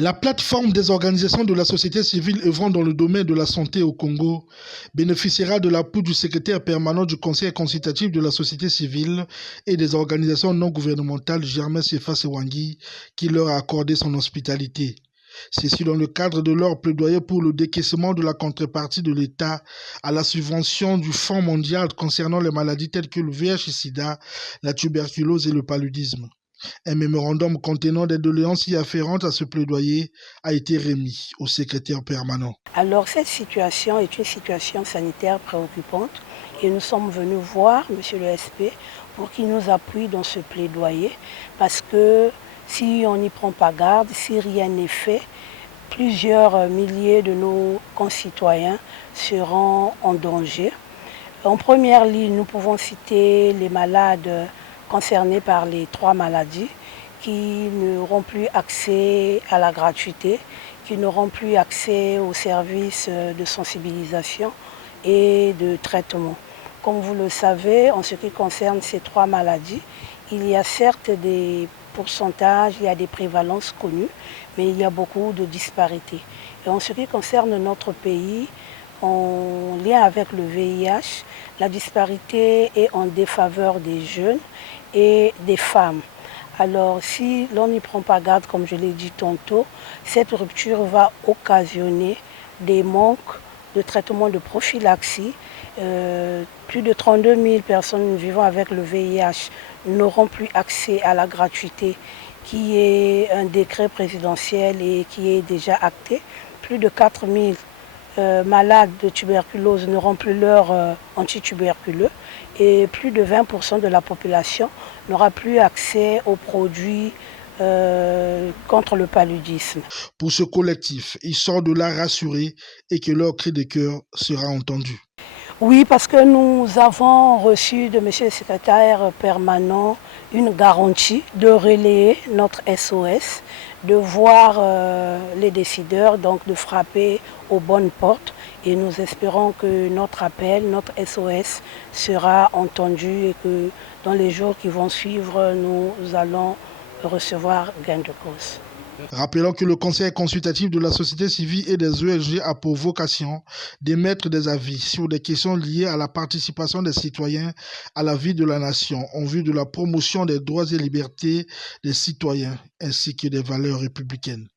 La plateforme des organisations de la société civile œuvrant dans le domaine de la santé au Congo bénéficiera de l'appui du secrétaire permanent du Conseil consultatif de la société civile et des organisations non gouvernementales Germain Sefa Sewangi qui leur a accordé son hospitalité. Ceci dans le cadre de leur plaidoyer pour le décaissement de la contrepartie de l'État à la subvention du Fonds mondial concernant les maladies telles que le VIH-Sida, la tuberculose et le paludisme. Un mémorandum contenant des doléances y afférentes à ce plaidoyer a été remis au secrétaire permanent. Alors cette situation est une situation sanitaire préoccupante et nous sommes venus voir M. le SP pour qu'il nous appuie dans ce plaidoyer parce que si on n'y prend pas garde, si rien n'est fait, plusieurs milliers de nos concitoyens seront en danger. En première ligne, nous pouvons citer les malades concernés par les 3 maladies qui n'auront plus accès à la gratuité, qui n'auront plus accès aux services de sensibilisation et de traitement. Comme vous le savez, en ce qui concerne ces 3 maladies, il y a certes des pourcentages, il y a des prévalences connues, mais il y a beaucoup de disparités. Et en ce qui concerne notre pays, en lien avec le VIH, la disparité est en défaveur des jeunes et des femmes. Alors si l'on n'y prend pas garde, comme je l'ai dit tantôt, cette rupture va occasionner des manques de traitement de prophylaxie. Plus de 32 000 personnes vivant avec le VIH n'auront plus accès à la gratuité qui est un décret présidentiel et qui est déjà acté. Plus de 4 000 malades de tuberculose n'auront plus leur antituberculeux et plus de 20% de la population n'aura plus accès aux produits contre le paludisme. Pour ce collectif, ils sortent de là rassurés et que leur cri de cœur sera entendu. Oui, parce que nous avons reçu de M. le secrétaire permanent une garantie de relayer notre SOS, de voir les décideurs, donc de frapper aux bonnes portes. Et nous espérons que notre appel, notre SOS sera entendu et que dans les jours qui vont suivre, nous allons recevoir gain de cause. Rappelons que le Conseil consultatif de la société civile et des ONG a pour vocation d'émettre des avis sur des questions liées à la participation des citoyens à la vie de la nation en vue de la promotion des droits et libertés des citoyens ainsi que des valeurs républicaines.